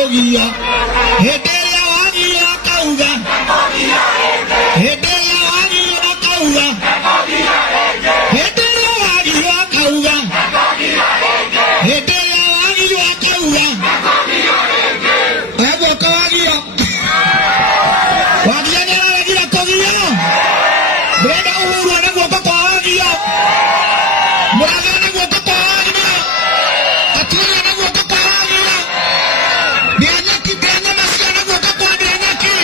kogio hedera wagio akauga hedera wagio akauga hedera wagio akauga hedera wagio akauga ego kawagio wagio ni aragira kogio brenda uhuru anaguo kwa wagio muraga anaguo kwa wagio aturi anaguo kwa wagio bianyaki bianyama si anaguo kwa bianyaki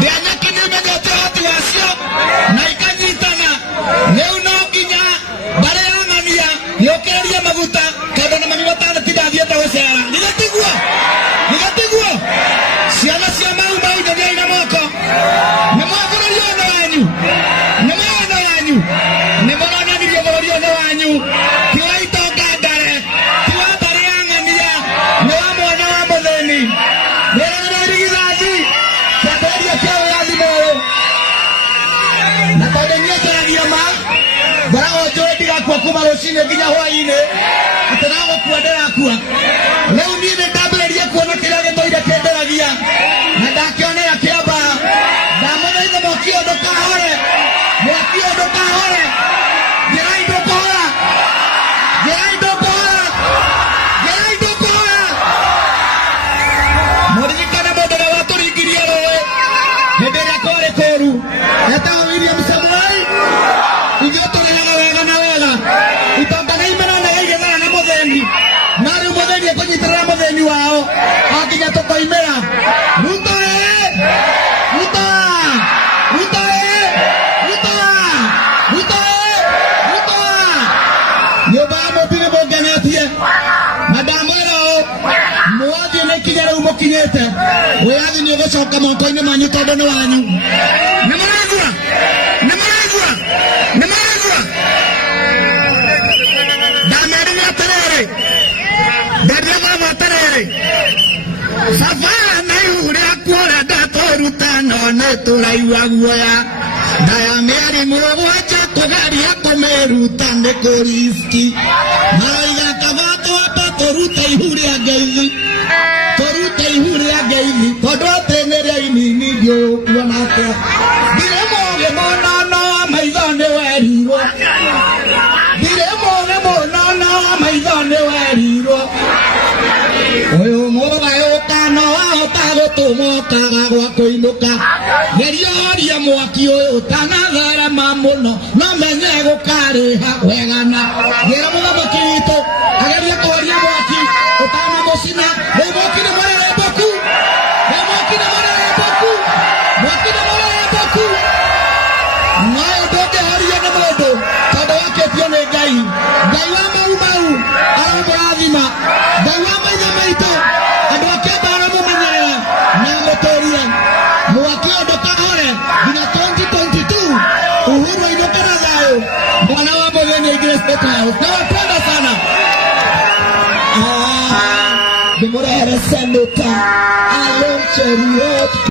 bianyaki ni megote watu wasio na ikanyitana leo no nginya bare angania yokeria maguta kada na mami batana tidathiete gucera nigatigua ciana cia mau ndio ina moko ni mwagũrĩrio no wanyu ni mwana wanyu ni mwana ni gũrĩrio no wanyu ti wa itonga ndare ti wa bare angania ni wa mwana wa mũthĩni nĩrana rigithathi kĩambĩrĩria kĩa wĩyathi mwerũ na tondũ nĩekeragia ma ngoragwo njũĩ ndigakua kuma rũcinĩ nginya hwaĩ-inĩ atĩ ndagũkua ndĩrakua rĩu niĩ nĩndambĩrĩria kuona kĩrĩa gĩtũire kĩndĩragia na ndakĩonera kĩamba ndamũthaitha mwaki ũndũ kahore ngerai ndũkũhora mũririkane mũndũ ũrĩa watũringirie rũĩ hĩndĩ ĩrĩa kwarĩ kũũru etagwo William Samoei ithuĩ tũrĩhaga wega na wega itonga nĩ imenana yaigĩthana na mũthĩni no rĩu mũthĩni ekũnyitĩrĩra mũthĩni wao o nginya tũkoimĩra Ruto nyũmba ya mũtiri mũngenetie na ndamwĩra ũũ mũwathiĩ na ikinya rĩu mũkinyĩte wĩyathi nĩ ũgũcoka moko-inĩ manyu tondũ nĩ wanyu nĩ maraigua ndamerire atĩrĩrĩ baba na ihu rĩaku ũrenda twĩruta no nĩ tũraigua guoya ndaya mĩeri mũgwanja kũgeria kũmĩruta nĩ kũriski maroiga kaba twamba tũrute ihu rĩa ngeithi tondũ atĩ nĩ rĩa inini ndiũkuona atĩa ndirĩ mũgĩ mũnono wa maitho nĩ werirwo ũyũ mũgayũka no wahota gũtũma ũkaga gwa kũinũka geria horia mwaki ũyũ ũtanatherema mũno no menye gũkarĩha wegana ngĩra mũthamaki witũ agerie kũhoria mwaki ũtanamũcina rĩu mwaki nĩ mũrerembũku no ũyũ ndũngĩhorio nĩ mũndũ tondũ wakĩtio nĩ Ngai wa mau aramũrathima Ngai wa maithe maitũ andũ ake aramũmenyerera na amũtũrie mwaki ũndũ kahore nginya 2022 Uhuru ainũke na thayũ mwana wa mũthĩni aingĩre State House nawapenda sana ndĩmũrehere Senator Alon Cheruiyot.